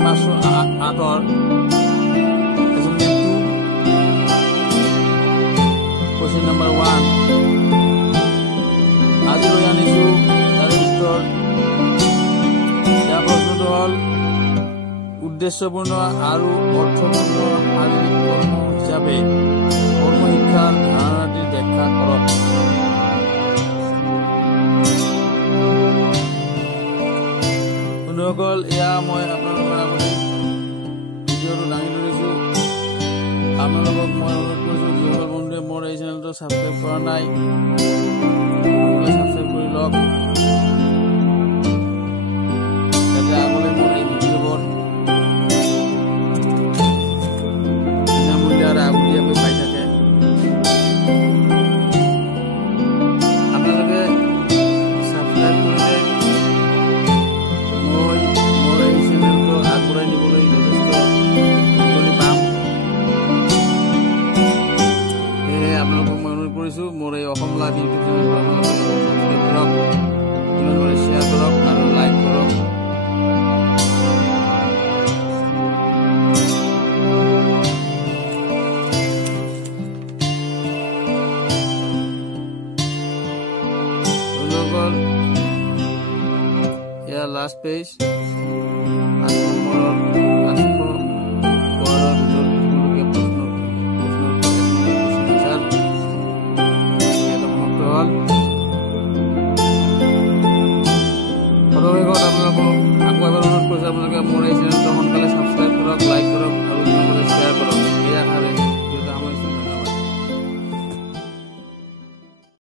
মাছৰ আঁতৰ question number 1 আজি লৈ আনিছোঁ তাৰে উত্তৰ। ইয়াৰ প্ৰশ্নটো হ'ল উদ্দেশ্যপূৰ্ণ আৰু অৰ্থপূৰ্ণ শাৰীৰিক কৰ্ম হিচাপে কৰ্মশিক্ষাৰ ধাৰণাটি ব্যাখ্যা কৰক। বন্ধুসকল, এয়া মই আপোনালোকৰ আগতে ভিডিঅ'টো দাঙি ধৰিছোঁ। আপোনালোকক মই অনুৰোধ কৰিছোঁ, যিসকল বন্ধুৱে মোৰ এই চেনেলটো ছাবস্ক্ৰাইব কৰা নাই ছাবস্ক্ৰাইব কৰি লওক, যাতে আগলৈ মোৰ এই ভিডিঅ'বোৰ বিনামূলীয়া আৰু আগতীয়াকৈ পাই থাকে। আপোনালোকে ছাবস্ক্ৰাইব কৰিলে মই মোৰ এই চেনেলটো আগবঢ়াই নিবলৈ যথেষ্ট উদগনি পাম। সেয়েহে আপোনালোকক মই অনুৰোধ কৰিছোঁ, মোৰ এই অসম লাইভ ইউটিউব চেনেলটো আপোনালোকে ছাবস্ক্ৰাইব কৰক, যিমান পাৰে শ্বেয়াৰ কৰক আৰু লাইক কৰক। বন্ধুসকল, এয়া লাষ্ট পেজ।